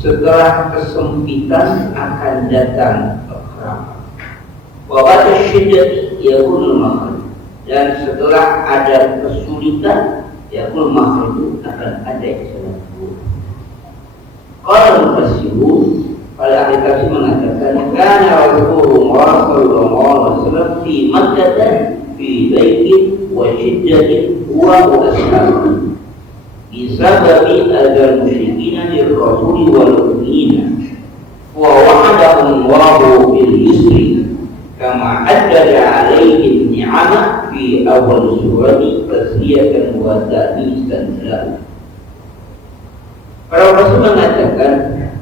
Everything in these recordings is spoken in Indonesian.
Setelah kesempitan akan datang kekeraman. Wa ba'da syiddati yakunul makhraj. Dan setelah ada kesulitan, yakul makhraj akan ada jalan keluar. Qala mufassirun, para ahli tafsir mengatakan kana Rasulullah sallallahu alaihi wasallam fi Makkah fi dhaiqin wa shiddatin wa ashabihi. Bisababi adal musyrikina lirrasuli wal mu'minina wa wa'adahum Allahu bil yusri kama addada alaihim ni'ama fi awal surati tasriyatan wa ta'nisan lahu. Para Rasul mengatakan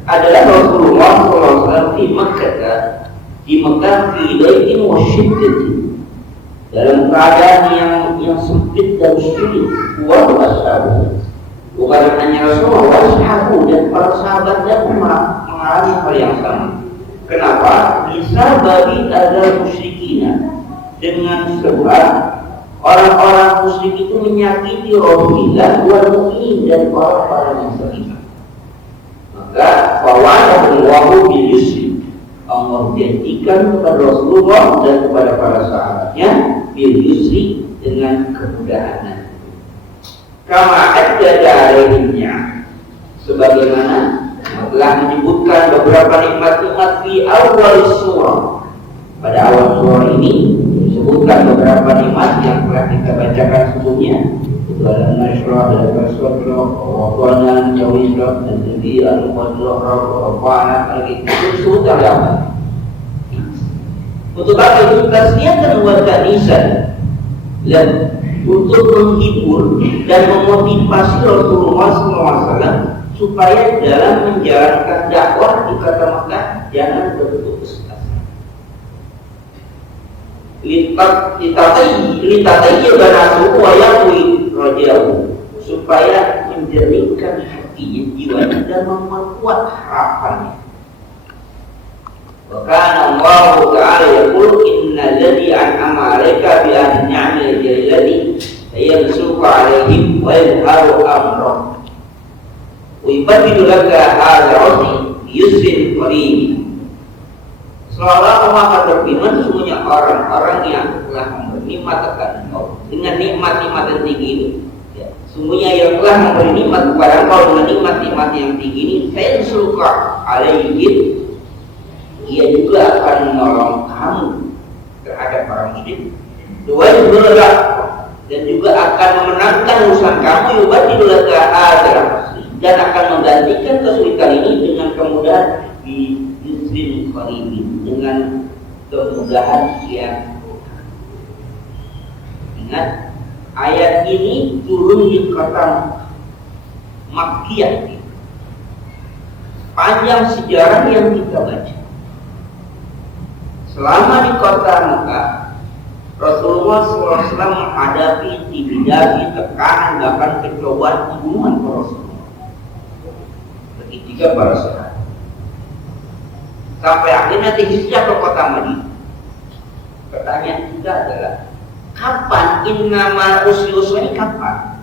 adalah Rasulullah SAW di Makkah, di Mekah fi dhaiqin wa shiddatin, dalam keadaan yang sempit dan sulit, wa ashabuhu. Bukan hanya Rasulullah, sahabat dan para sahabatnya pun mengalami hal yang sama. Kenapa? Bisa bagi ada musyrikina, dengan sebab orang-orang musyrik itu menyakiti Rasulullah wal mu'minin dan orang-orang yang beriman. Maka fawadahullahu bil yusri, Allah janjikan kepada Rasulullah dan kepada para sahabatnya bil yusri, dengan kemudahan. Kama addada alaihimnya, sebagaimana telah menyebutkan beberapa nikmat-nikmat di awal surah. Pada awal surah ini disebutkan beberapa nikmat yang telah kita bacakan sebelumnya. Itu adalah nasrah, adalah surah, wabanan, jawisrah, dan jadi al-muqaddah, rabbana, lagi itu disebutkan apa? Untuk apa itu? Tasniyatan wa ta'nisan, dan untuk menghibur dan memotivasi Rasulullah SAW supaya dalam menjalankan dakwah di kota Makkah jangan berputus asa. Litatayyi banasuhu wa yaqwi rajahu, supaya menjernihkan hatinya, jiwanya, dan memperkuat harapannya. Wa kana Allahu ta'ala yaqul innal ladzi an'ama 'alaika bi an-ni'mil jalilati yansuku 'alaihim wa yadhharu amra. Wa yubaddilu laka hadha 'usri yusrin qarib. Seolah Allah akan berfirman, sesungguhnya orang-orang yang telah memberi nikmat akan engkau dengan nikmat-nikmat yang tinggi ini. Ya. Sesungguhnya yang telah memberi nikmat kepada engkau dengan nikmat-nikmat yang tinggi ini, saya suka alaihim, ia juga akan menolong kamu terhadap orang muslim. Dua juga dan juga akan memenangkan urusan kamu, yubadilu laka hadza, dan akan menggantikan kesulitan ini dengan kemudahan di yusrin qaribin, dengan kemudahan yang. Ingat, ayat ini turun di kota Makkiyah. Panjang sejarah yang kita baca. Selama di kota Mekah, Rasulullah SAW menghadapi intimidasi, tekanan, bahkan percobaan pembunuhan para Rasulullah. Ketiga para sahabat. Sampai akhirnya hijrah ke kota Madinah. Pertanyaan kita adalah, kapan innamal usri yusra ini kapan?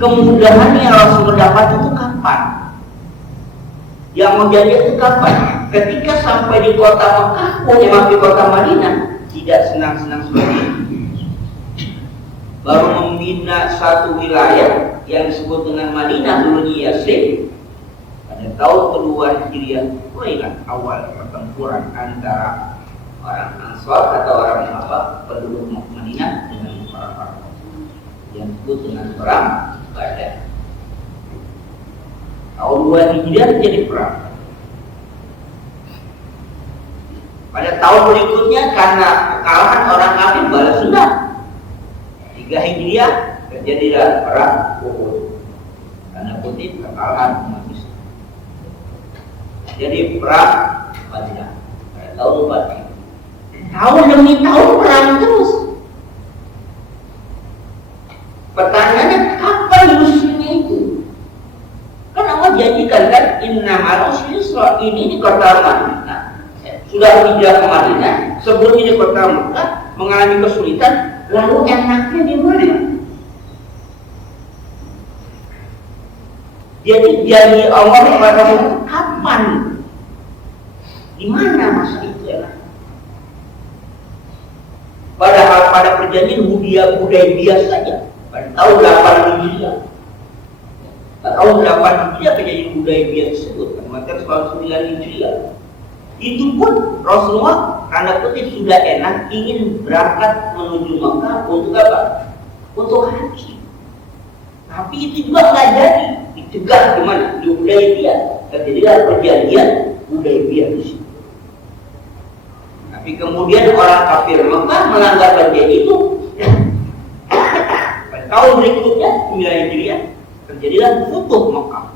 Kemudahan yang Rasul mendapat itu kapan? Yang menjadi itu kapan? Ketika sampai di kota Mekah, di kota Madinah, tidak senang-senang seperti itu. Baru membina satu wilayah yang disebut dengan Madinah, dulunya Yasrib. Pada tahun kedua Hijriah, mulailah awal pertempuran antara orang Ansar atau orang penduduk Madinah dengan orang-orang yang disebut dengan perang Badar. Tahun 2 Hijriah terjadi perang. Pada tahun berikutnya karena kekalahan orang kafir balas dendam. 3 Hijriah terjadilah perang Uhud. Karena kutip kekalahan umat Islam. Jadi perang Badar pada tahun 4 Hijriah. Tahun demi tahun perang terus. Pertanyaannya, kapan musuhnya itu? Kan Allah janjikan kan, innamal usri yusra, ini di kota Madinah. Sudah hijrah ke Madinah, sebelumnya di kota Mekah mengalami kesulitan, lalu enaknya di mana? Jadi janji Allah kepada kita kapan? Di mana masa itu enak? Padahal pada perjanjian Hudaybiyah saja pada tahun 8 Hijriah. Tahun 8 Hijriah perjanjian Hudaybiyah tersebut, maka tahun 9 Hijriah. Itu pun Rasulullah karena kutip sudah enak ingin berangkat menuju Mekah untuk apa? Untuk haji. Tapi itu juga nggak jadi, dicegah di mana? Di Hudaybiyah. Terjadilah perjanjian Hudaybiyah di situ. Tapi kemudian orang kafir Mekah melanggar perjanjian itu. Pada tahun berikutnya 9 Hijriah terjadilah futuh Mekah.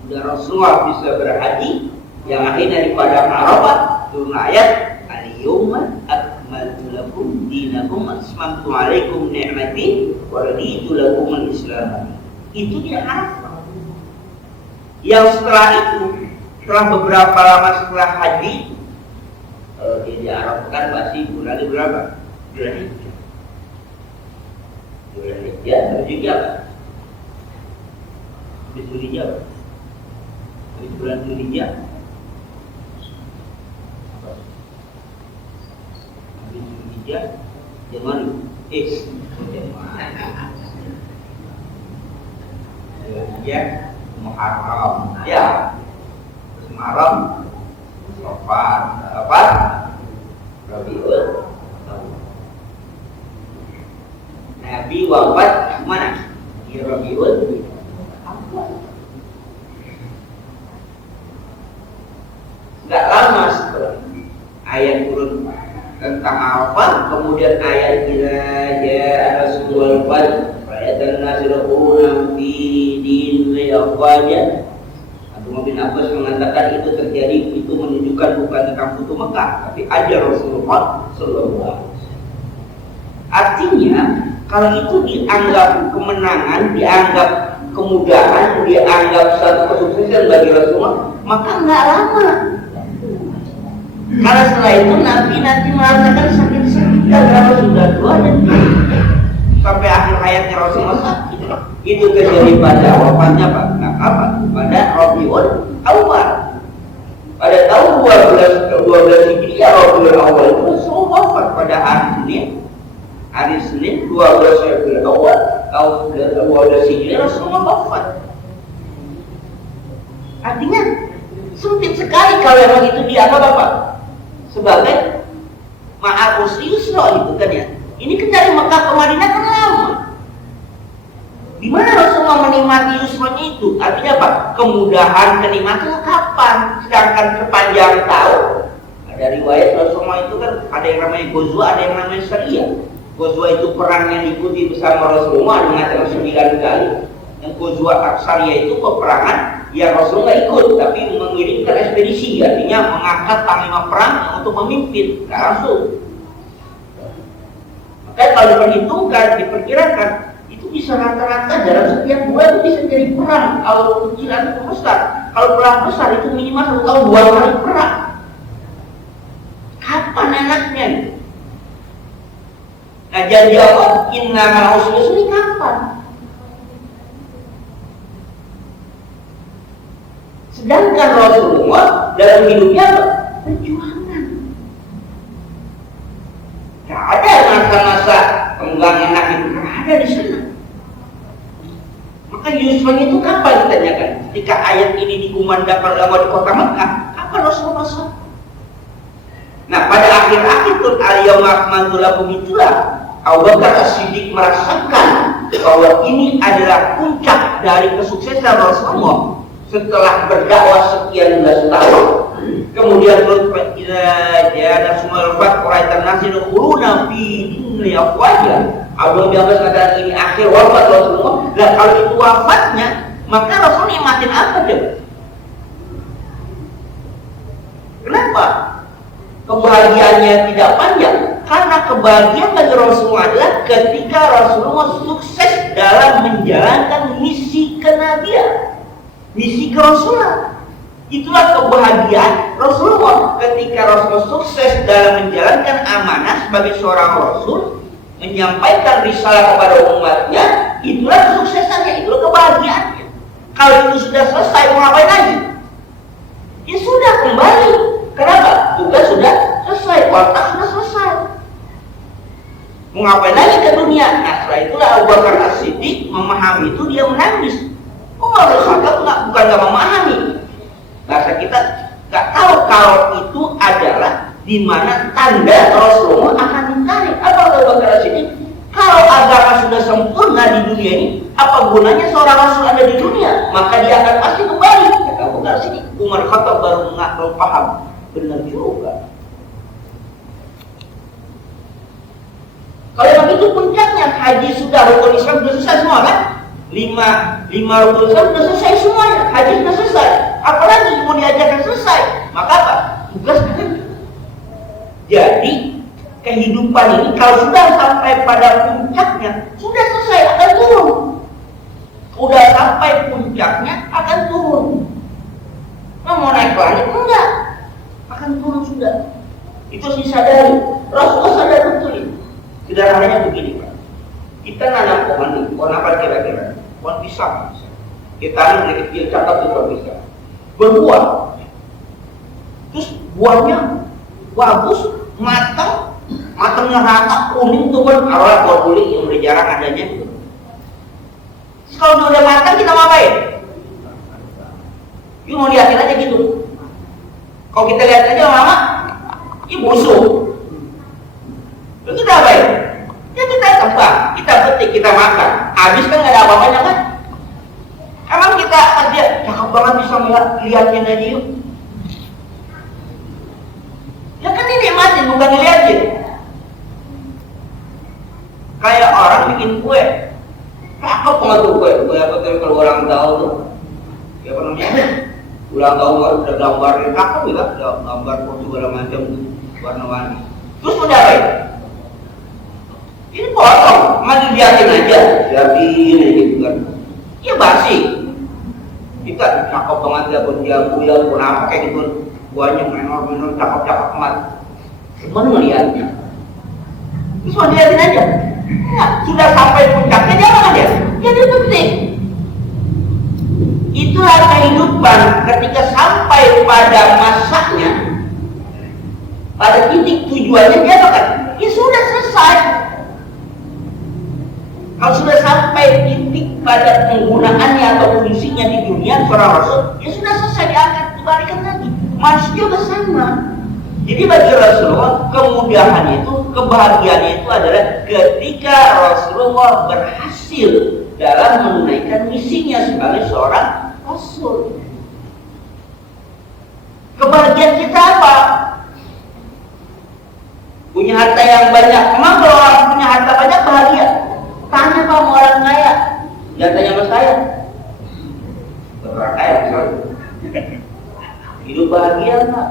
Sudah Rasulullah bisa berhaji. Yang akhirnya di padang Arafah turun ayat al-yawma akmaltu lakum dinakum atmamtu alaikum ni'mati wa raditu lakum al-islam. Itu di Arafah. Yang setelah itu, setelah beberapa lama setelah haji, kalau dia di Arafah kan masih bulan berapa? Bulan Hijriah. Bulan Hijriah terjadi apa? Di Hijriah. Di bulan Hijriah. Ya, jangan ya, Muharram, ya, Muharram, Safar, Rabiul Awwal. Nabi wafat mana? Di Rabiul Awwal. Gak lama setelah ayat turun tentang Arafah, kemudian ayat ya Rasulullah ayat nasirul fi din afwaja. Abdullah bin Abbas mengatakan itu terjadi, itu menunjukkan bukan tentang futuh Mekah, tapi ajar Rasulullah sallallahu alaihi wasallam. Artinya kalau itu dianggap kemenangan, dianggap kemudahan dianggap satu kesuksesan bagi Rasulullah, maka nggak lama. Karena setelah itu Nabi nanti merasakan sakit-sakit karena sudah tua dan sampai akhir hayatnya Rasulullah sakit. Itu terjadi pada wafatnya Pak. Nah, kapan? Pada Rabiul Awal. Pada tahun 12 Hijriah Rabiul Awal itu Rasulullah wafat pada hari Senin. Hari Senin 12 Rabiul Awal tahun 12 Hijriah Rasulullah wafat. Artinya sempit sekali kalau memang itu dianggap apa? Sebagai ma'al usri yusra itu kan ya. Ini kan dari Mekah ke Madinah kan lama. Di mana Rasulullah menikmati yusranya itu? Artinya apa? Kemudahan kenikmatan kapan? Sedangkan sepanjang tahun ada riwayat Rasulullah itu kan ada yang namanya Ghazwa, ada yang namanya Syariah. Ghazwa itu perang yang diikuti bersama Rasulullah dengan 9 kali. Yang Ghazwa Syariah itu peperangan yang Rasulullah ikut tapi mengirimkan ekspedisi, artinya mengangkat panglima perang untuk memimpin, nggak langsung. Makanya kalau diperhitungkan, diperkirakan itu bisa rata-rata dalam setiap bulan itu bisa jadi perang. Kalau kecil atau besar, kalau perang besar itu minimal 1 tahun 2 kali perang. Kapan enaknya? Nah, janji Allah inna ma'al usri yusra ini kapan? Sedangkan Rasulullah dalam hidupnya perjuangan. Gak ada masa-masa tenggang enak itu, gak ada di sana. Maka yusranya itu kapan ditanyakan? Ketika ayat ini dikumandangkan ulama di kota Mekah, kapan Rasulullah masuk? Nah, pada akhir-akhir tur al-yawma akmaltu lakum itulah Abu Bakar As-Siddiq merasakan bahwa ini adalah puncak dari kesuksesan Rasulullah. Setelah berdakwah sekian belas tahun, kemudian ada semua lebat Quraitan Nasir Quruna fi dunia wajah. Abu Bakar katakan ini akhir wafat Rasulullah. Nah, kalau itu wafatnya, maka Rasul nikmatin apa dia? Kenapa? Kebahagiaannya tidak panjang. Karena kebahagiaan bagi Rasulullah adalah ketika Rasulullah sukses dalam menjalankan misi kenabian. Misi Rasulullah. Itulah kebahagiaan Rasulullah ketika Rasulullah sukses dalam menjalankan amanah sebagai seorang Rasul, menyampaikan risalah kepada umatnya. Itulah kesuksesannya, itulah kebahagiaannya. Kalau itu sudah selesai, mau ngapain lagi? Ya sudah, kembali. Kenapa? Tugas sudah selesai, kontrak sudah selesai. Mau ngapain lagi ke dunia? Nah, setelah itulah Abu Bakar As-Siddiq memahami itu, dia menangis. Bukan nggak memahami. Bahasa kita nggak tahu kalau itu adalah di mana tanda Rasulullah akan ditarik. Apa Abu Bakar As-Siddiq? Kalau agama sudah sempurna di dunia ini, apa gunanya seorang Rasul ada di dunia? Maka dia akan pasti kembali. Kata Abu Bakar As-Siddiq. Umar Khattab baru paham. Benar juga. Kalau begitu puncaknya haji sudah, rukun Islam sudah selesai semua kan? lima rukun Islam sudah selesai semuanya, haji sudah selesai, apalagi mau diajarkan selesai, maka apa? Tugas kan? Jadi kehidupan ini kalau sudah sampai pada puncaknya, sudah selesai, akan turun. Udah sampai puncaknya, akan turun. Nah, mau naik lagi? Enggak, akan turun sudah. Itu harus disadari. Rasulullah sadar betul ini. Sederhananya begini Pak, kita nanam pohon nih, pohon apa kira-kira? Pohon pisang. Kita dari kecil catat itu pohon pisang, berbuah. Terus buahnya bagus, matangnya rata, kuning tuh kan. Kalau buah kuning yang udah jarang adanya gitu. Terus kalau dia udah matang kita ngapain? Yuk mau liatin aja gitu. Kalau kita lihat aja lama, ini busuk. Lalu kita apa ya? Ya kita tebang, kita petik, kita makan. Habis kan nggak ada apa-apanya kan? Emang kita dia cakep banget bisa liatin aja yuk. Ya kan ini nikmatin, bukan ngeliatin. Kayak orang bikin kue, cakep banget tuh kue apa tuh kalau orang tahu tuh? Ya apa namanya? Ulang tahun udah gambarnya cakep gitu, gambar segala macam warna-warni. Terus udah apa ya? Ini potong, maju liatin aja, liatin gitu kan. Ya basi. Kita cakep banget ya pun dia buya pun apa kayak gitu. Buahnya menor cakep-cakep banget. Cuman melihatnya. Terus mau dilihatin aja. Nah, sudah sampai puncaknya jangan dia. Jadi penting. Itulah kehidupan ketika sampai pada masanya, pada titik tujuannya dia akan, ya sudah selesai. Kalau sudah sampai titik pada penggunaannya atau fungsinya di dunia seorang rasul, ya sudah selesai, diangkat, dibalikan lagi. Manusia juga sama. Jadi bagi Rasulullah kemudahan itu, kebahagiaan itu adalah ketika Rasulullah berhasil dalam menunaikan misinya sebagai seorang rasul. Kebahagiaan kita apa? Punya harta yang banyak. Memang kalau orang punya harta banyak bahagia? Tanya kamu orang kaya, jangan tanya sama saya. Orang kaya misalnya, hidup bahagia enggak?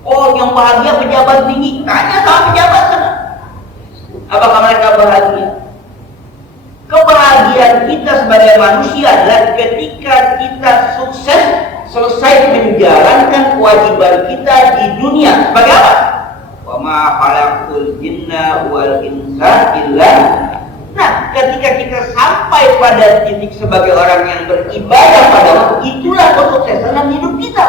Oh, yang bahagia pejabat tinggi. Tanya sama pejabat sana. Apakah mereka bahagia? Kebahagiaan kita sebagai manusia adalah ketika kita sukses selesai menjalankan kewajiban kita di dunia. Sebagai apa? Wa ma khalaqul jinna wal insa illa. Nah, ketika kita sampai pada titik sebagai orang yang beribadah pada Allah, itulah kesuksesan dalam hidup kita.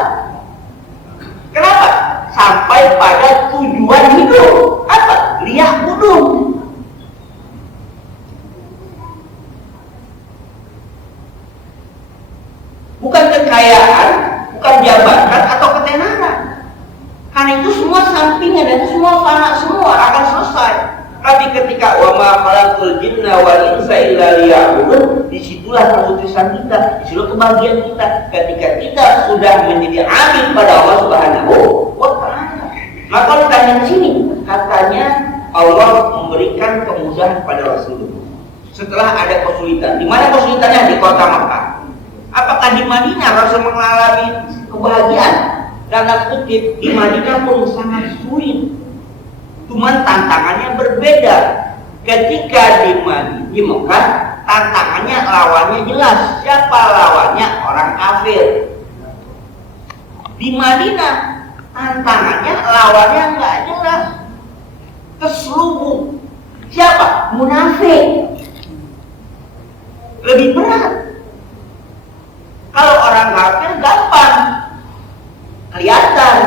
Kenapa? Sampai pada tujuan hidup. Apa? Liyak buduk. Bukan kekayaan, bukan jabatan atau ketenaran. Karena itu semua sampingan dan itu semua fana, semua akan selesai. Tapi ketika wa ma khalaqul jinna wal insa illa liya'budun, disitulah kesuksesan kita, disitulah kebahagiaan kita ketika kita sudah menjadi amin pada Allah Subhanahu wa ta'ala. Maka kalau ditanya di sini, katanya Allah memberikan kemudahan pada Rasulullah. Setelah ada kesulitan, di mana kesulitannya? Di kota Makkah. Apakah di Madinah Rasul mengalami kebahagiaan? Dalam kutip, di Madinah pun sangat sulit. Cuman tantangannya berbeda. Ketika di Mekah, tantangannya lawannya jelas. Siapa lawannya? Orang kafir. Di Madinah, tantangannya lawannya nggak jelas. Terselubung. Siapa? Munafik. Lebih berat. Kalau orang kafir gampang, kelihatan,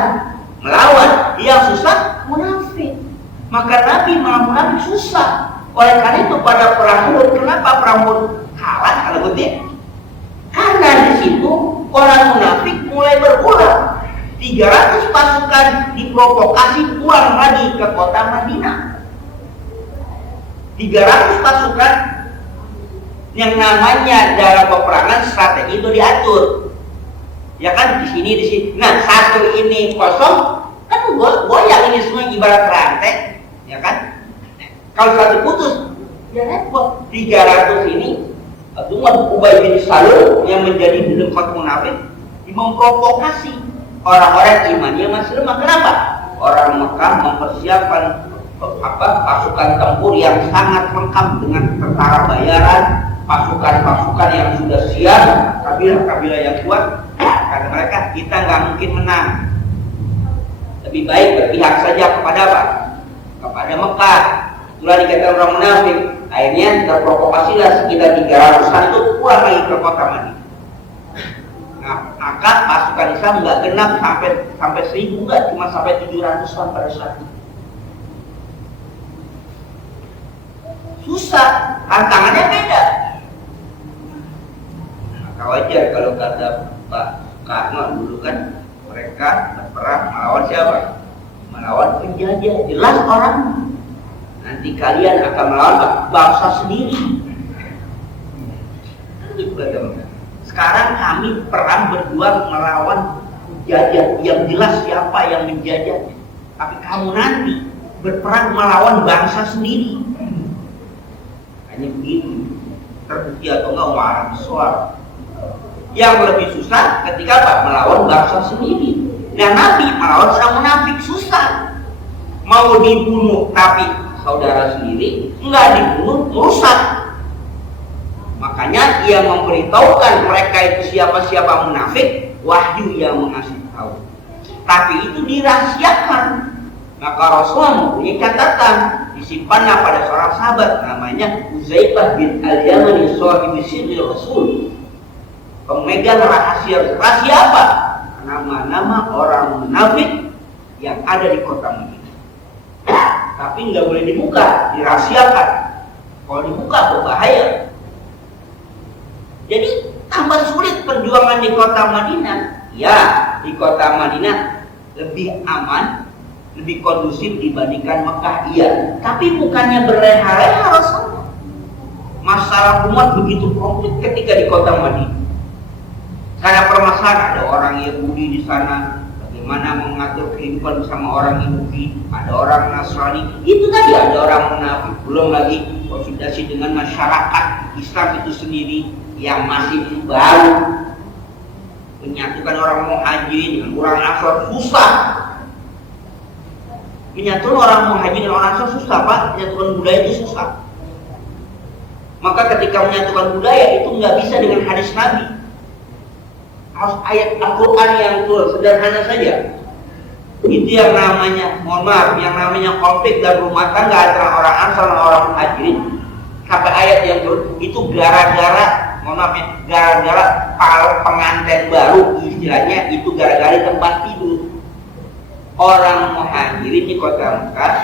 melawan. Yang susah munafik. Maka Nabi malah munafik susah. Oleh karena itu pada perang Uhud, kenapa perang Uhud kalah kalau begitu? Karena di situ orang munafik mulai berulang. 300 pasukan diprovokasi pulang lagi ke kota Madinah. 300 pasukan yang namanya dalam peperangan strategi itu diatur. Ya kan di sini. Nah, satu ini kosong, kan goyang ini semua ibarat rantai. Ya kan? Kalau satu putus, ya repot. 300 ini cuma Ubay bin Salul yang menjadi dempat munafik memprovokasi orang-orang iman yang masih lemah. Kenapa? Orang Mekah mempersiapkan pasukan tempur yang sangat lengkap dengan tentara bayaran, pasukan-pasukan yang sudah siap, kabilah-kabilah yang kuat. Kata mereka, kita nggak mungkin menang. Lebih baik berpihak saja kepada apa? Kepada Mekah. Itulah dikatakan orang munafik. Akhirnya terprovokasilah sekitar 300-an itu pulang lagi ke kota Madinah. Nah, maka pasukan Islam nggak genap sampai 1000, nggak, cuma sampai 700-an pada saat itu. Susah, tantangannya beda. Maka wajar kalau kata Pak Karno dulu kan, mereka berperang melawan siapa? Melawan penjajah. Jelas orang nanti kalian akan melawan bangsa sendiri. Sekarang kami perang berjuang melawan penjajah, yang jelas siapa yang menjajah. Tapi kamu nanti berperang melawan bangsa sendiri. Hanya begitu. Terbukti atau enggak warang suara. Yang lebih susah ketika apa? Melawan bangsa sendiri. Dan Nabi melawan orang munafik susah. Mau dibunuh tapi saudara sendiri, enggak dibunuh, merusak. Maka Makanya ia memberitahukan mereka itu siapa-siapa munafik, wahyu yang mengasih tahu. Tapi itu dirahasiakan. Maka Rasulullah mempunyai catatan, disimpanlah pada seorang sahabat namanya Uzaifah bin Al-Yamani, sahibi sirri Rasul, pemegang rahasia. Rahasia apa? Nama-nama orang munafik yang ada di kota Madinah. Tapi nggak boleh dibuka, dirahasiakan. Kalau dibuka berbahaya. Jadi tambah sulit perjuangan di kota Madinah. Ya, di kota Madinah lebih aman, lebih kondusif dibandingkan Mekah, iya. Tapi bukannya berleha-leha Rasulullah. Masalah umat begitu komplit ketika di kota Madinah. Karena permasalahan ada orang Yahudi di sana, bagaimana mengatur kehidupan bersama orang Yahudi, ada orang Nasrani, itu tadi ada orang munafik, belum lagi konsultasi dengan masyarakat Islam itu sendiri yang masih baru. Menyatukan orang Muhajirin dengan orang Ansor susah. Menyatukan orang Muhajirin dengan orang Ansor susah, Pak. Menyatukan budaya itu susah. Maka ketika menyatukan budaya itu nggak bisa dengan hadis Nabi. Harus ayat Al-Quran yang sederhana saja. Itu yang namanya, mohon maaf, yang namanya konflik dan rumah tangga antara orang Ansor dan orang Muhajirin. Sampai ayat yang turun itu gara-gara, mohon maaf ya, gara-gara pengantin baru, istilahnya itu gara-gara tempat tidur. Orang Muhajirin di kota Mekah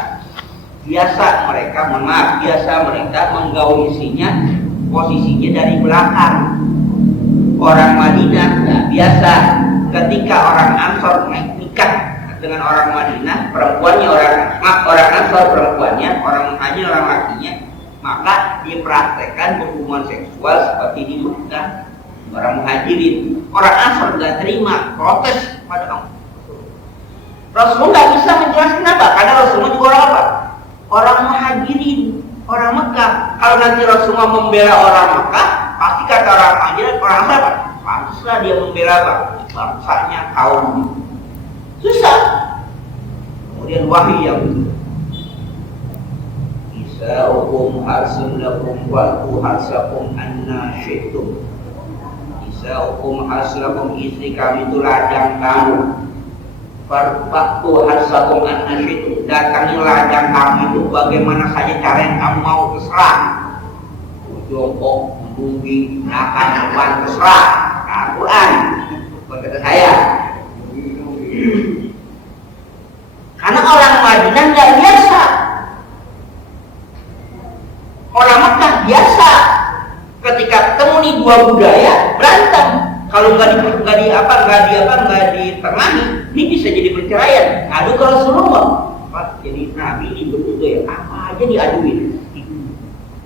biasa mereka, mohon maaf, biasa mereka menggaulisinya posisinya dari belakang. Orang Madinah nggak biasa. Ketika orang Ansor nikah dengan orang Madinah, perempuannya orang Ansor perempuannya, orang Muhajirin orang lakinya, maka dipraktekkan hubungan seksual seperti di Mekah. Orang Muhajirin, orang Ansor nggak terima, protes pada kamu. Rasulullah nggak bisa menjelaskan apa, karena Rasulullah juga orang apa? Orang Muhajirin, orang Mekah. Kalau nanti Rasulullah membela orang Mekah, pasti kata orang Muhajirin, orang apa? Pantaslah dia membela apa? Bangsanya kaum. Susah. Kemudian wahyu yang Isa'ukum harsun lakum wa'tu harsakum anna syi'tum. Isa'ukum harsun lakum, istri kami itu ladang kamu. Waktu harsakum anna syi'tum, datangi ladang kamu itu bagaimana saja cara yang kamu mau, terserah. Jongkok, membunggi, akan depan, terserah. Al-Quran, kata saya. Karena orang Madinah nggak biasa. Orang Mekah biasa. Ketika ketemu nih dua budaya berantem. Kalau nggak ditengahi, ini bisa jadi perceraian. Ngadu ke Rasulullah. Pak, jadi Nabi ini betul ya, apa aja diaduin.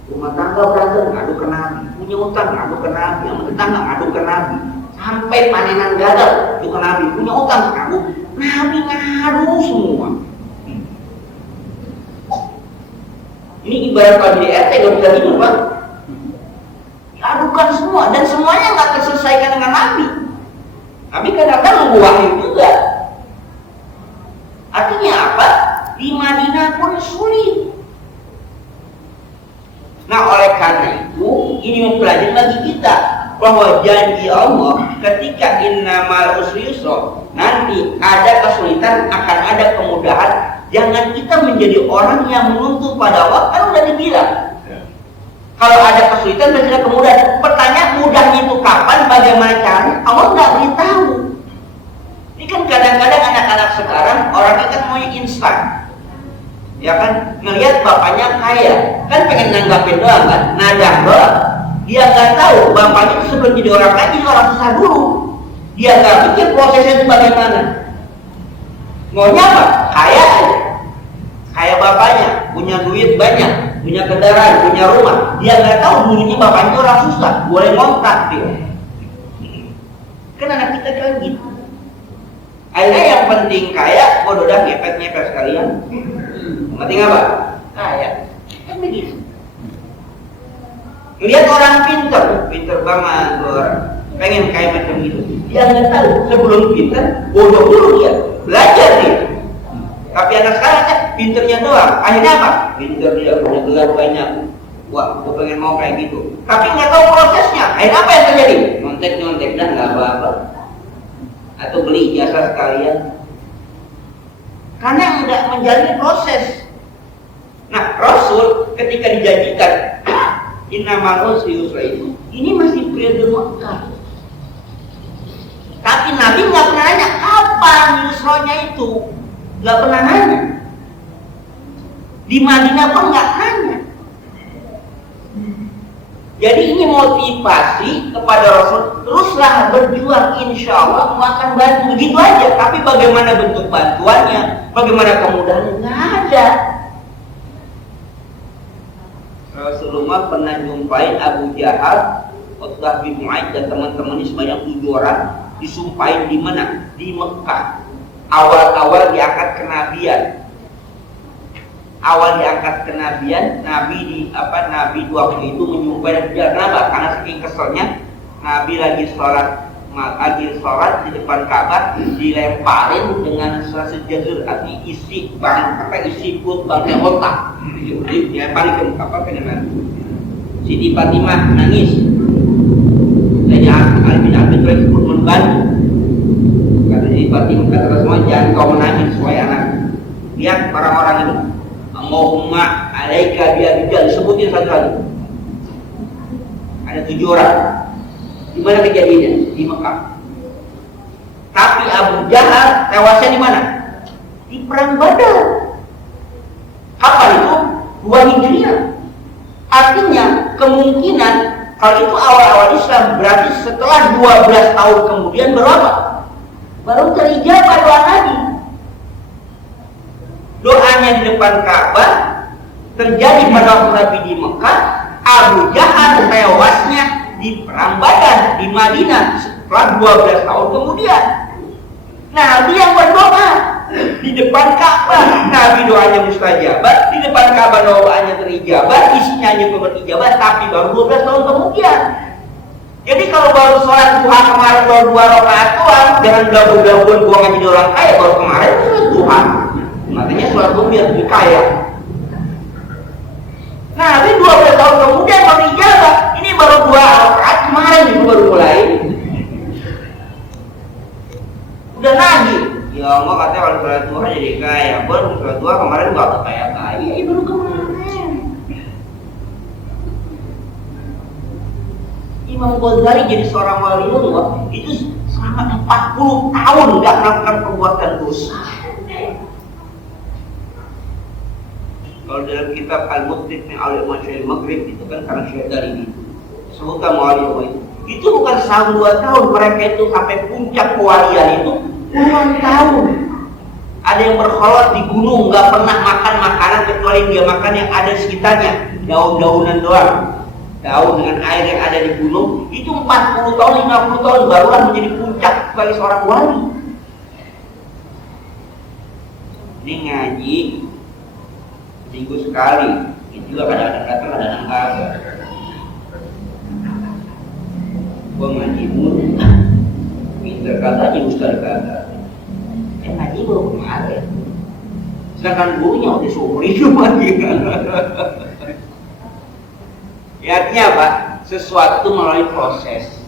Rumah tangga berantem, ngadu ke Nabi. Punya utang, ngadu ke Nabi. Yang tetangga, ngadu ke Nabi. Sampai panenan gagal, ngadu ke Nabi. Punya utang, ngadu. Nabi ngadu semua. Ini ibarat kalau di RT gak bisa tidur, Pak. Diadukan semua, dan semuanya nggak terselesaikan dengan Nabi. Nabi kadang-kadang nunggu wahyu juga. Artinya apa? Di Madinah pun sulit. Nah, oleh karena itu ini mempelajari bagi kita bahwa janji Allah ketika innamal usri yusra, nanti ada kesulitan akan ada kemudahan. Jangan kita menjadi orang yang menuntut pada Allah, kan udah dibilang. Kalau ada kesulitan pasti ada kemudahan. Pertanyaan mudahnya itu kapan, bagaimana caranya? Allah nggak beritahu. Ini kan kadang-kadang anak-anak sekarang orangnya kan maunya instan. Ya kan, ngelihat bapaknya kaya, kan pengen nanggapin doang kan, nadang doang. Dia nggak tahu bapaknya itu sebelum jadi orang kaya jadi orang susah dulu. Dia nggak pikir prosesnya itu bagaimana. Maunya apa? Kaya aja, kaya bapaknya, punya duit banyak, punya kendaraan, punya rumah. Dia nggak tahu dulunya bapaknya orang susah, boleh ngontrak dia. Kan anak kita kan gitu. Akhirnya yang penting kaya, bodoh dah ngepet-ngepet sekalian. Penting apa? Kaya. Kan begitu. Lihat orang pinter banget orang. Pengen kaya macam itu. Dia nggak tahu sebelum pinter, bodoh dulu dia, belajar dia. Tapi anak sekarang kan pinternya doang. Akhirnya apa? Pinter dia punya gelar banyak, Wah, gue pengen mau kayak gitu. Tapi nggak tahu prosesnya. Apa yang terjadi? Nyontek dan nggak apa-apa. Atau beli jasa sekalian. Karena nggak menjalani proses. Nah, Rasul ketika dijanjikan innamal usri yusra itu, ini masih periode Mekah. Tapi Nabi nggak pernah nanya kapan yusronya itu, nggak pernah nanya. Di Madinah pun nggak nanya. Jadi ini motivasi kepada Rasul, teruslah berjuang, insya Allah akan bantu, begitu aja. Tapi bagaimana bentuk bantuannya, bagaimana kemudahannya, nggak ada. Rasulullah pernah jumpain Abu Jahal, Utbah bin Mu'aid dan teman-temannya sebanyak 7 orang disumpahin di mana? Di Mekah. Awal-awal diangkat kenabian. Awal diangkat kenabian, Nabi waktu itu menyumpahin Abu Jahal. Kenapa? Karena saking keselnya, Nabi lagi sholat di depan Ka'bah dilemparin dengan sejajar, artinya isi perut bangkai otak. Dilemparin ke Ka'bah. Siti Fatimah nangis. Ali bin Abi Thalib pun membantu. Kata Siti Fatimah, kata Rasulullah, jangan kau menangis wahai anak. Lihat orang-orang itu. Allahumma alaika bi Abi Jahal, sebutin satu-satu. Ada 7 orang. Di mana kejadiannya? Di Mekah. Tapi Abu Jahal tewasnya di mana? Di perang Badar. Kapan itu? 2 Hijriah. Artinya kemungkinan kalau itu awal-awal Islam, berarti setelah 12 tahun kemudian berapa? Baru terijabah doa Nabi. Doanya di depan Ka'bah terjadi pada waktu Nabi di Mekah. Abu Jahal tewasnya di perang Badar di Madinah setelah 12 tahun kemudian. Nabi yang berdoa di depan Ka'bah, Nabi doanya mustajabah, di depan Ka'bah doanya terijabah, isinya hanya berijabah, tapi baru 12 tahun kemudian. Jadi kalau baru sholat duha kemarin baru 2 rakaat doang, jangan gabung-gabung gua ngaji di orang kaya, baru kemarin sholat duha. Makanya sholat duha biar lebih kaya. Nabi 12 tahun kemudian baru ijabah, ini baru 2 rakaat kemarin itu baru mulai. Udah nagih. Ya Allah katanya kalau sholat duha jadi kaya. Baru sholat duha kemarin gak kaya-kaya. Ya baru kemarin. Imam Ghazali jadi seorang waliullah itu selama 40 tahun gak melakukan perbuatan dosa. Kalau dalam kitab Al-Muqtid min Al-Imam Syafi'i Maghrib itu kan karena Syadari itu sebutkan waliullah itu bukan setahun 2 tahun, mereka itu sampai puncak kewalian itu puluhan tahun. Ada yang berkholwat di gunung, nggak pernah makan makanan kecuali dia makan yang ada di sekitarnya, daun-daunan doang, daun dengan air yang ada di gunung. Itu 40 tahun, 50 tahun barulah menjadi puncak sebagai seorang wali. Ini ngaji minggu sekali, itu juga kadang-kadang datang, kadang-kadang kagak. Gua ngaji mulu, pinter katanya ustaz kagak. Ngaji baru kemarin. Sedangkan gurunya udah seumur hidup lagi. Ya, artinya apa? Sesuatu melalui proses.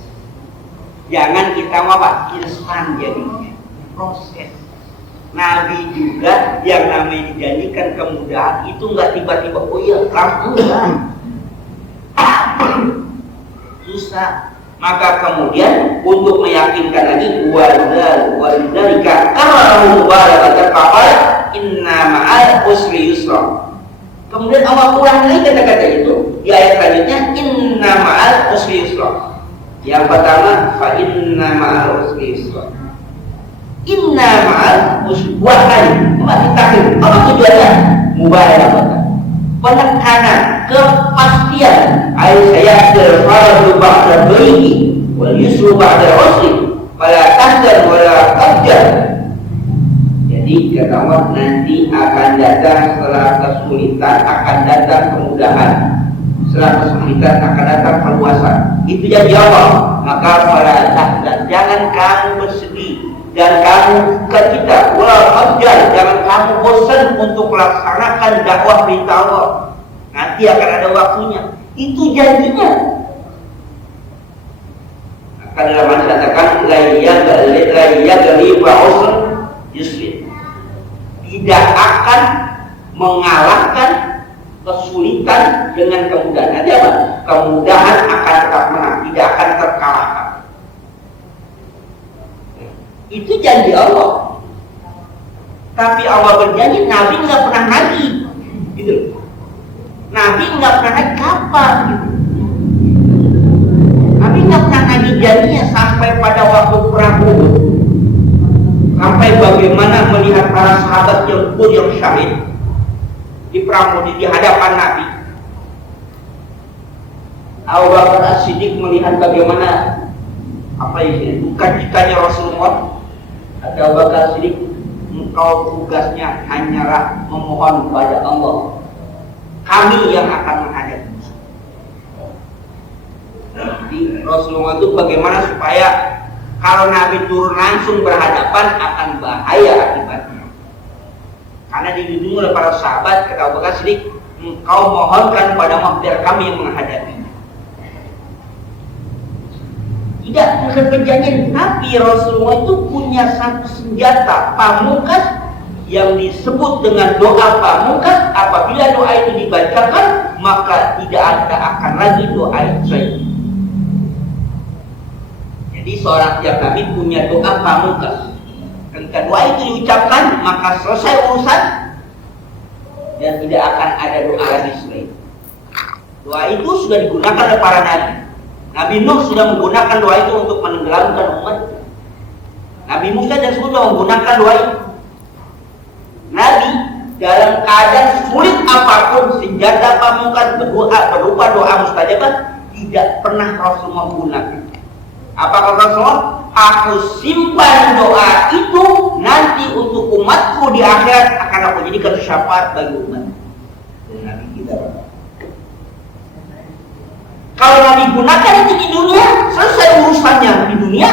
Jangan kita instan jadinya. Proses. Nabi juga yang namanya dijanjikan kemudahan itu nggak tiba-tiba oh iya langsung enggak. Susah. Maka kemudian untuk meyakinkan lagi wadzalika amarahu mubarakatan faqala inna ma'al usri yusra. Kemudian Allah ulang lagi kata-kata itu di ayat selanjutnya inna ma'al usri yusra. Yang pertama fa inna ma'al usri yusra. Inna ma'al usri wahai masih takdir. Apa tujuannya? Mubarakatan. Penekanan, kepastian. Saya terfaradu ba'da baiki wal yusru ba'da usri fala tahzan wala tahzan. Jadi kata Allah nanti akan datang setelah kesulitan akan datang kemudahan, setelah kesulitan akan datang keluasan. Itu janji Allah. Maka fala tahzan, jangan kamu bersedih dan kamu kita wala tahzan, jangan kamu bosan untuk melaksanakan dakwah perintah Allah. Nanti akan ada waktunya. Itu janjinya. Maka dalam hadis katakan tidak akan mengalahkan kesulitan dengan kemudahan. Nanti apa? Kemudahan akan tetap menang, tidak akan terkalahkan. Itu janji Allah. Tapi Allah berjanji, Nabi nggak pernah nagih, gitu. Nabi nggak pernah nagih kapan, gitu. Nabi nggak pernah nagih janjinya sampai pada waktu perang Uhud. Sampai bagaimana melihat para sahabat yang syahid di perang Uhud di hadapan Nabi. Abu Bakar As-Siddiq melihat bagaimana duka citanya Rasulullah. Kata Abu Bakar As-Siddiq, engkau tugasnya hanyalah memohon kepada Allah. Kami yang akan menghadapi. Jadi Rasulullah itu bagaimana supaya kalau Nabi turun langsung berhadapan akan bahaya akibatnya. Karena dilindungi oleh para sahabat, kata Abu Bakar Siddiq, engkau mohonkan pada Allah biar kami yang menghadapinya. Tidak bukan perjanjian, tapi Rasulullah itu punya satu senjata pamungkas yang disebut dengan doa pamungkas. Apabila doa itu dibacakan, maka tidak ada akan lagi doa itu. Jadi seorang tiap Nabi punya doa pamungkas. Ketika doa itu diucapkan, maka selesai urusan dan tidak akan ada doa lagi selain. Doa itu sudah digunakan oleh para nabi. Nabi Nuh sudah menggunakan doa itu untuk menenggelamkan umat. Nabi Musa dan sudah menggunakan doa itu. Nabi dalam keadaan sulit apapun, senjata pamungkas berupa doa mustajabah tidak pernah Rasulullah gunakan. Apakah Rasulullah? Aku simpan doa itu nanti untuk umatku di akhirat, akan aku jadikan syafaat bagi umat. Nabi kita. Kalau Nabi gunakan itu di dunia, selesai urusannya di dunia,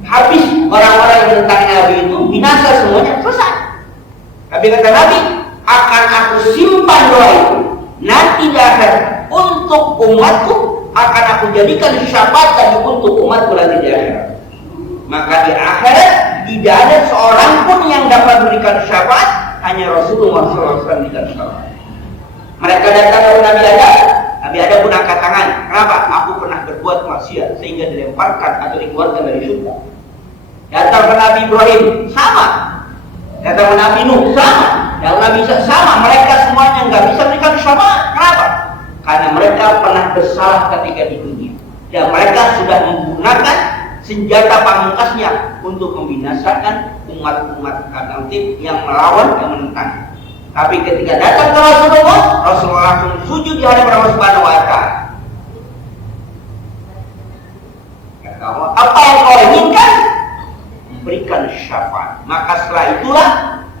habis orang-orang yang tentang Nabi itu binasa semuanya, selesai. Tapi kata Nabi, akan aku simpan doa itu nanti di akhirat untuk umatku, akan aku jadikan syafaat bagi untuk umatku nanti di akhirat. Maka di akhirat tidak ada seorang pun yang dapat memberikan syafaat, hanya Rasulullah SAW memberikan syafaat. Mereka datang kepada Nabi Adam. Nabi Adam pun angkat tangan. Kenapa? Aku pernah berbuat maksiat sehingga dilemparkan atau dikeluarkan dari surga. Datang ke Nabi Ibrahim, sama. Datang ke Nabi Nuh, sama. Dan Nabi Isa, sama. Mereka semuanya nggak bisa memberikan syafaat. Kenapa? Karena mereka pernah bersalah ketika di dunia. Dan mereka sudah menggunakan senjata pamungkasnya untuk membinasakan umat-umat alternatif yang melawan dan menentang. Tapi ketika datang ke Rasulullah, Rasulullah langsung sujud di hadapan Allah Subhanahu wa Ta'ala. Kata Allah, apa yang kau inginkan? Memberikan syafaat. Maka setelah itulah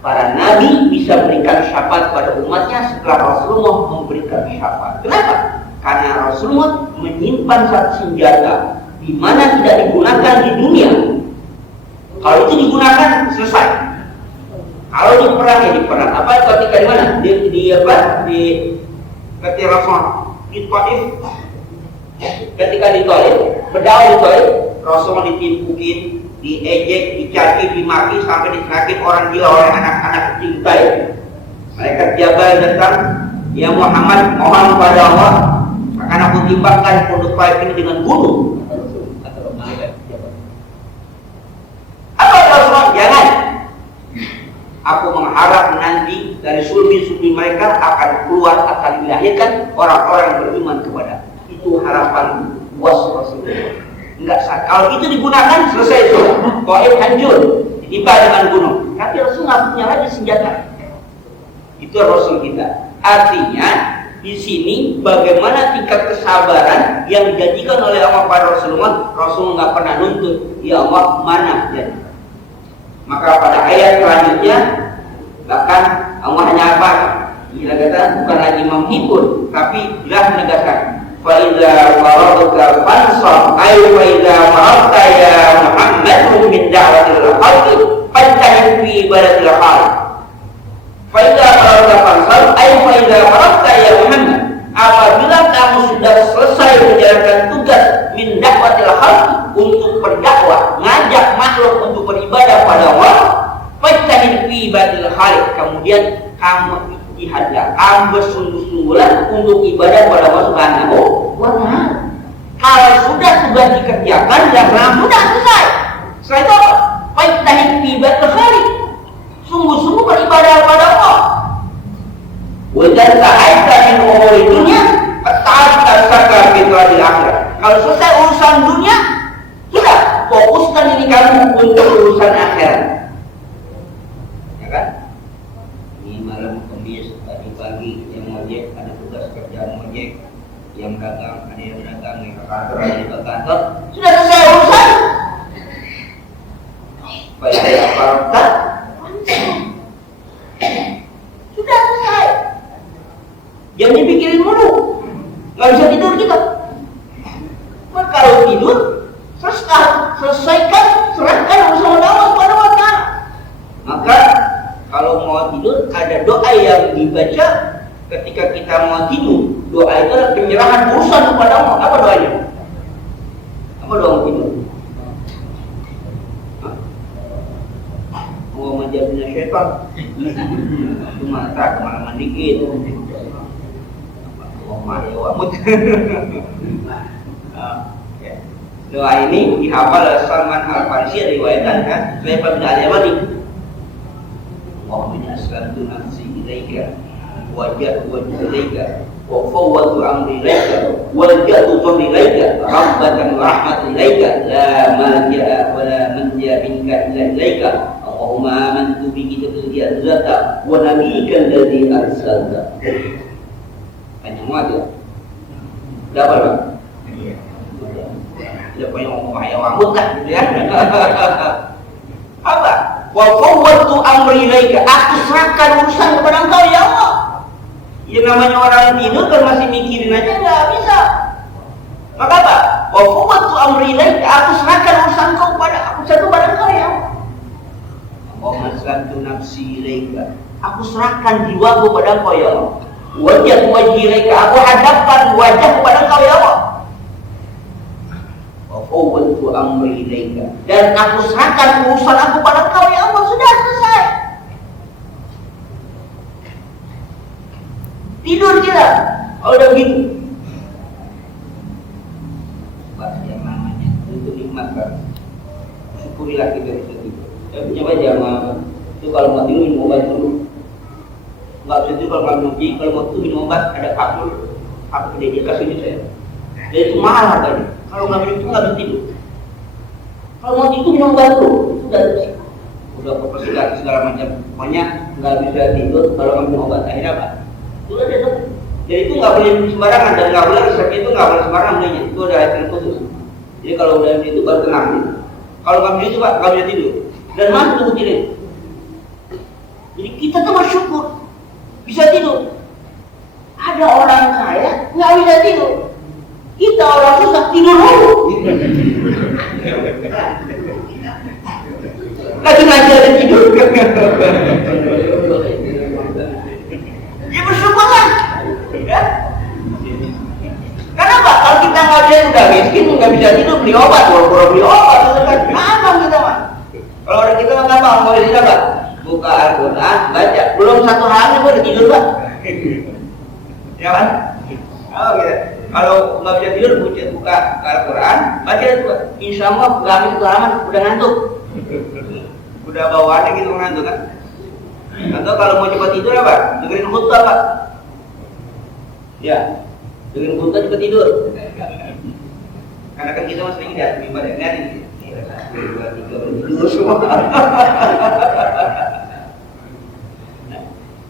para nabi bisa memberikan syafaat pada umatnya setelah Rasulullah memberikan syafaat. Kenapa? Karena Rasulullah menyimpan satu senjata di mana tidak digunakan di dunia. Kalau itu digunakan, selesai. Kalau di perang, ya di perang. Apa ketika di mana? Di ketika Rasulullah di Taif, ketika di Taif, berdakwah di Taif, Rasulullah ditimpukin, diejek, dicaci, dimaki sampai diteriakin orang gila oleh anak-anak kecil Taif. Mereka Jabal datang, ya Muhammad, mohon kepada Allah, akan aku timbangkan pondok Taif ini dengan gunung. Apa Rasulullah? Jangan. Aku mengharap nanti dari sulbi-sulbi mereka akan keluar, akan dilahirkan orang-orang yang beriman kepada. Itu harapan buat Rasulullah. Enggak sah. Kalau itu digunakan, selesai itu. Taif hancur, ditiba dengan gunung. Tapi Rasul nggak punya lagi senjata. Itu Rasul kita. Artinya di sini bagaimana tingkat kesabaran yang dijanjikan oleh Allah pada Rasulullah. Rasul nggak pernah nuntut, ya Allah mana jadi. Maka pada ayat selanjutnya bahkan Allah hanya apa? Dia kata bukan lagi menghibur, tapi jelas menegaskan. Fa idza waradaka fansab ay fa idza waradta ya Muhammad min da'watil khalqi fajtahid fi ibadatil khalq. Fa idza waradaka fansab ay fa idza waradta ya Muhammad dihadirkan bersungguh-sungguhlah untuk ibadah kepada Allah Subhanahu wa Ta'ala. Kalau sudah tugas dikerjakan, dilaksanakan, sudah selesai. Setelah itu apa? Fajtahid fi ibadatil khaliq. Sungguh-sungguh beribadah kepada Allah. Wa idza ta'aita min umuri dunya fata'ta saka fi akhirat. Kalau selesai urusan dunia, sudah fokuskan diri kamu untuk urusan akhirat. Ya kan? Ini malam Kamis, tadi pagi yang ojek ada tugas kerjaan ojek, yang dagang ada yang dagang, yang ke kantor ada yang ke kantor. Sudah selesai urusan. Baik apa? Sudah selesai. Jangan dipikirin mulu. Nggak bisa tidur kita. Maka kalau tidur, selesaikan, serahkan urusan Allah Subhanahu wa Ta'ala. Maka kalau mau tidur ada doa yang dibaca ketika kita mau tidur. Doa itu adalah penyerahan urusan kepada Allah. Apa doanya? Apa doa mau tidur? Mau menjadinya syaitan. Cuma tak kemana-mana dikit. Doa ini dihafal oleh Salman Al-Farisi, riwayatkan kan? Sulaiman bin Al-Yamani. Allahumma aslamtu nafsi ilaika wajjahtu ilaika wa fawwadtu amri ilaika walja'tu dhamri ilaika rabbatan wa rahmatan ilaika la malja'a wa la manja minka illa ilaika. Allahumma amantu bi kitabika anzalta wa nabiyyika alladhi arsalta. Hanya muat. Dapat Pak? Tidak punya ngomong ayam rambut lah gitu ya. Apa? Wa fawwadtu amri ilaika. Aku serahkan urusan kepada Engkau ya Allah. Ya namanya orang tidur kan masih mikirin aja nggak bisa. Maka apa? Wa fawwadtu amri ilaika. Aku serahkan urusan Engkau kepada Engkau ya Allah. Allahumma aslamtu nafsi ilaika. Aku serahkan jiwaku kepada Engkau ya Allah. Wajah ilaika. Aku hadapkan wajah kepada Engkau ya Allah. Fawwadtu amri ilaika. Dan aku serahkan urusan aku pada Engkau ya Allah. Sudah selesai. Tidur kita. Oh, udah begitu. Pak, yang namanya itu nikmat kan. Syukurilah kita bisa tidur. Saya punya baca itu kalau mau tidur minum obat dulu. Nggak bisa tidur kalau minum obat. Kalau mau tidur minum obat ada kapsul. Aku dia kasih ini saya. Jadi itu mahal harganya. Kalau nggak minum itu nggak bisa tidur. Kalau mau tidur minum obat dulu. Udah persilakan segala macam. Pokoknya nggak bisa tidur kalau nggak minum obat. Akhirnya apa? Itu ada tuh. Jadi itu nggak boleh sembarangan dan nggak boleh resep itu nggak boleh sembarangan belinya. Itu ada aturan khusus. Jadi kalau udah itu baru tenang. Kalau nggak bisa itu Pak nggak bisa tidur. Dan masuk tubuh tidur. Jadi kita tuh bersyukur bisa tidur. Ada orang kaya nggak bisa tidur. Kita orang susah tidur dulu. Lagi ada tidur. Ya bersyukurlah. Ya. Kenapa? Kalau kita ngajak udah miskin nggak bisa tidur beli obat, boro-boro beli obat, kan gampang kita mah. Kalau orang kita nggak gampang, mau beli apa? Buka Al-Quran, baca. Belum satu hari udah tidur Pak. Ya kan? Oh gitu. Kalau nggak bisa tidur, buka Al-Quran, baca itu. Insya Allah nggak habis satu halaman udah ngantuk. Udah bawaannya gitu ngantuk kan? Atau kalau mau cepat tidur apa? Dengerin khutbah Pak. Ya, dengerin khutbah cepat tidur. Karena kan kita masih ingat ibadah ini. 2, 3 tidur semua.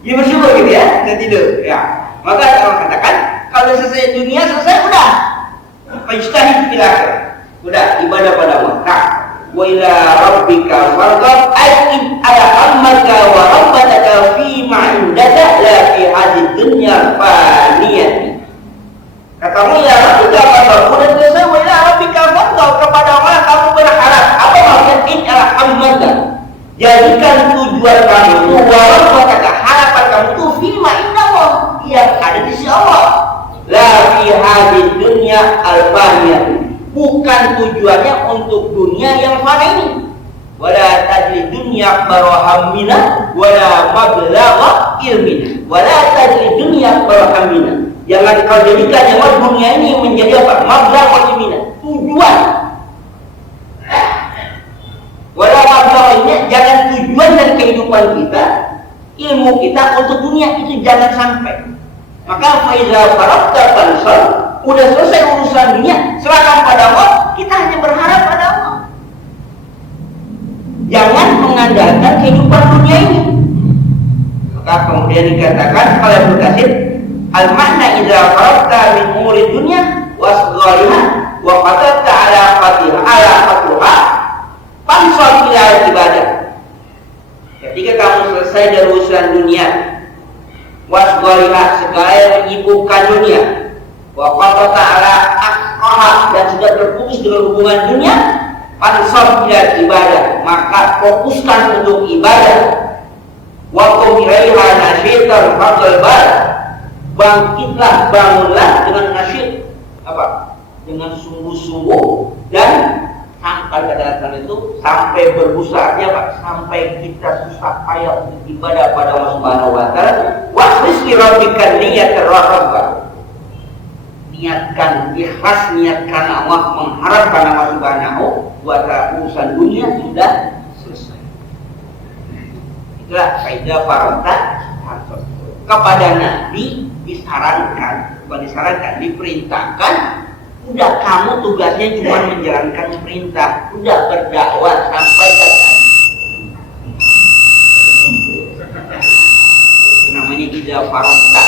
Ya bersyukur gitu ya, bisa tidur. Ya, maka orang katakan kalau selesai dunia selesai udah. Fajtahid fil akhirah. Udah ibadah pada Allah. Nah, wa ila rabbika farghab aqim ala ammaka wa rabbataka fi ma'indaka la fi hadid dunya faniyati. Katamu ya rabbika farghab dan selesai wa ila rabbika farghab kepada Allah kamu berharap. Apa maksudnya ala ammaka? Jadikan tujuan kamu itu wa rabbataka harapan kamu itu fi ma'indallah yang ada di sisi Allah. La fi hadid dunya al-faniyati. Bukan tujuannya untuk dunia yang fana ini. wala tajli dunya barahamina wala mablagha ilmina. Wala tajli dunya barahamina. Jangan kau jadikan nyawa dunia ini menjadi apa? Mablagha ilmina, tujuan. Wala mablagha ilmina, jangan tujuan dari kehidupan kita, ilmu kita untuk dunia, itu jangan sampai. Maka faiza faraqta fansal, udah selesai urusan dunia, serahkan pada Allah, kita hanya berharap pada Allah. Jangan mengandalkan kehidupan dunia ini. Maka kemudian dikatakan oleh Ibnu Katsir, al-makna idza faraqta min umuri dunya wasghariha wa qatatta ala qatiha fansal ila ibadah. Ketika kamu selesai dari urusan dunia, wasghariha, segala yang menyibukkan dunia, wa qatatta ala aqaha, dan sudah terputus dengan hubungan dunia, fansal ila ibadah, maka fokuskan untuk ibadah. Wa qum ilaiha nasyitan faqal bal, bangkitlah, bangunlah dengan nasyid, apa? Dengan sungguh-sungguh, dan sampai kata itu sampai berbusarnya, Pak, sampai kita susah payah untuk ibadah pada Allah Subhanahu wa taala. Wakhlis li rabbika niyyatan rabbah, niatkan ikhlas, niatkan Allah, mengharapkan Allah Subhanahu wa taala. Urusan dunia sudah selesai. Itulah kaidah faraqta. Kepada Nabi disarankan, bukan disarankan, diperintahkan, udah kamu tugasnya cuma menjalankan perintah, udah berdakwah sampai ke namanya tidak faraqta.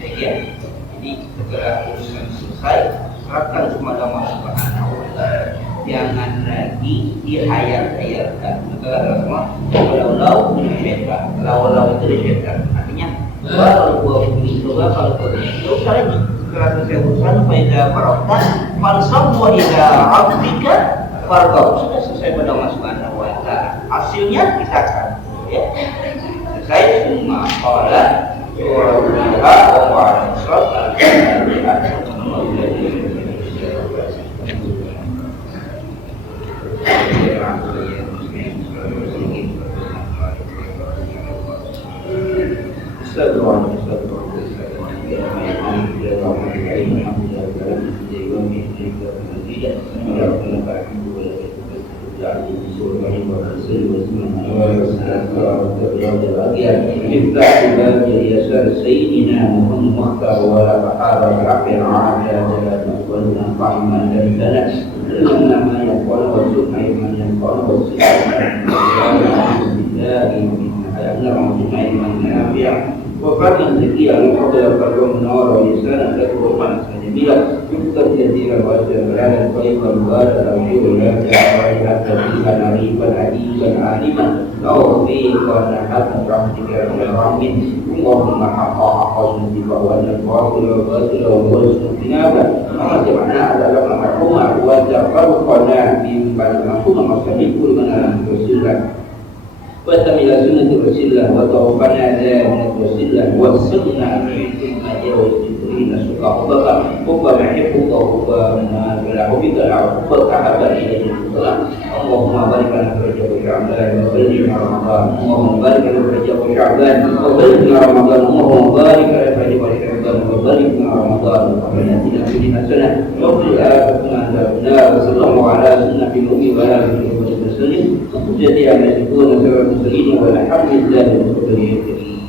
Ya, jadi setelah urusan selesai, serahkan kepada Allah Subhanahu wa Ta'ala. Jangan lagi dihayal-hayalkan. Maka semua lau itu syaitan. Lau itu syaitan. Artinya kalau gua bumi coba kalau gua itu usah lagi. Setelah selesai urusan, pada faroktan, fansab wa ila abdika farqab. Sudah selesai pada Allah Subhanahu wa Ta'ala. Hasilnya kita akan ya. Selesai semua Allah سيدنا محمد مختار ولا بحار العقل عافية جلال مقبلنا طعما لنا لنا ما يقول وسمع من يقول وسمع بالله من حياتنا وسمع من نافع وفرنا ذكيا وقضى فرقم نار ولسانا تكرما سجميلا يكتب كثيرا وجبرانا طيبا مبارا أوشير لا تعالى حتى فيها نريبا عجيبا عالما توفيقا حتى رحمتك يا رب العالمين اللهم حقا حقا سنتك وأن الباطل والباطل والباطل اجتنابا وما جمعنا على لما مرحوما وتفرقنا من بعد مرحوما وسميك كل من رسولك واتبع إلى سنة رسول الله وتوفنا لا من رسول الله وارزقنا ثم جاوز جبريل سكا حبك حب محبك وحب ما بلا حبك حبك حبا إليه الصلاة اللهم بارك لنا في رجب وشعبان وبلغنا رمضان اللهم بارك لنا في رجب وشعبان وبلغنا رمضان اللهم بارك لنا في رجب وشعبان وبلغنا رمضان ربنا آتنا في الدنيا حسنة وفي الآخرة حسنة وقنا وصلى الله على سنة النبي وعلى آله وصحبه وسلم وجزاهم الله خيرا والحمد لله رب العالمين.